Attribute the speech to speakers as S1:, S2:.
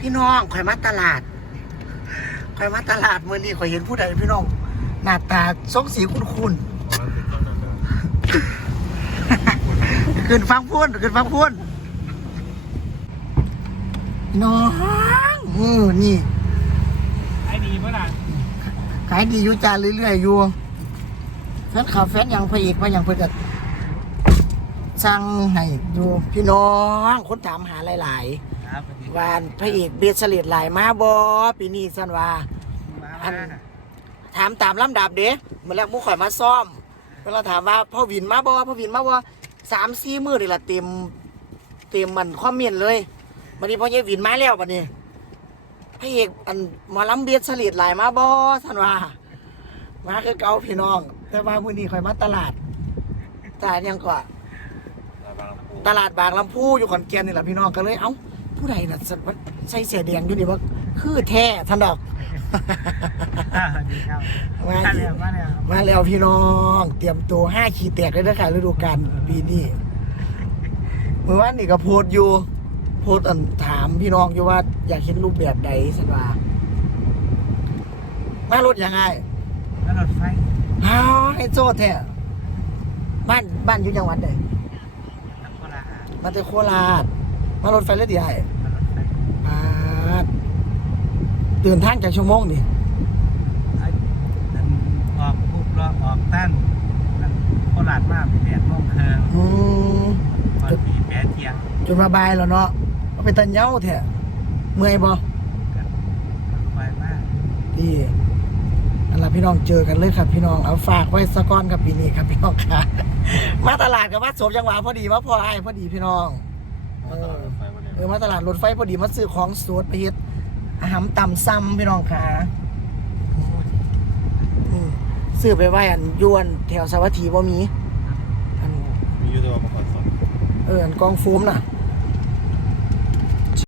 S1: พี่น้องข่อยมาตลาดข่อยมาตลาดเมื่อนี้ข่อยเห็นผู้ใดพี่น้อง หน้าตาสงสีคุ้นๆขึ้นฟังพูนขึ้นฟังพูนน้องเออนี่
S2: ไอ้ดีเมื่อไหร่
S1: ขายดีอยู่จ้าเรื่อยๆอยู่แฟนข่าวแฟนอย่างพระเอกมาอย่างเพื่อนก็สั่งให้อยู่พี่น้องคนถามหาหลาย
S2: ครับ
S1: ๆวาอันพระเอกเบียดเสลียดหลายมาบอปีนี้สันว่าอันถามตามลำดับเด้เมื่อแรกหมุข่อยมาซ่อมเวลาถามว่าพ่อวินมาบอพ่อวินมาบอสามสี่มือนี่ละเต็มเต็มมันคอมเมนต์เลยวันนี้พ่อเยวินมาแล้ววันนี้พระเอกอันหมอลำเบียดเสลียดหลายมาบอสันว่ามาคือเก่าพี่น้อง แต่ว่ามื้อนี้ข่อยมาตลาดตลาดยังก่อนตลาดบางลำพูอยู่ขอนแก่นนี่แหละพี่น้องก็เลยเอ้า ผู้ใดน่ะสใส่เสียแดงอยู่นี่ว่าคือแท้ท่านดอก
S2: ดีครับ
S1: มา
S2: มา
S1: อี
S2: แล้
S1: ก
S2: วมาแล้ว
S1: มาแล้วพี่น้อง เตรียมตัวห้าขีดแตกเลยนะค่ะฤดูกาลปีนี้เมื่อวานนี่ก็โพสต์อยู่ โพสต์อันถามพี่น้องอยู่ว่า อยากเห็นรูปแบบใดสันว่ามารถยังไง
S2: แล้วรถไฟ
S1: อ้าวให้โจ้แท้บ้านบ้านอยู่จังหวัดใด
S2: นครราช
S1: มาจากโคราช มารถไฟเลยดีไอ้
S2: รถไฟ
S1: อ่าเดินทางจากชั่วโมงนี่
S2: ไอ้นั่นออกปุ๊บรอออกตั้นนั่นโคราชมากแปดโมงครึ่ง
S1: อืม
S2: ตอนปีแปดเที่ยง
S1: จนมาบายแล้วเนาะเอาไปตันเหย้าแท้เมื่อยบ่
S2: กันรถไฟมาก
S1: ดีอันละพี่น้องเจอกันเลยครับพี่น้องเอาฝากไว้สะก้อนกับปีนี้ครับพี่น้องค่ะมาตลาดกับวัดสมจังหวะพอดีมาพอไอ้ายพอดีพี่น้อง เออเออมาตลาดรถไฟพอดีมาซื้อของสดไปเฮ็ดอาหารตำซ้ำพี่น้องค่ะอืมซื้อไปไว้อันยวนแถวสาวัตถีบ่มี อัน
S3: มีอยู่ตัวมาขอสอน
S1: เอออันกองโฟมน่ะ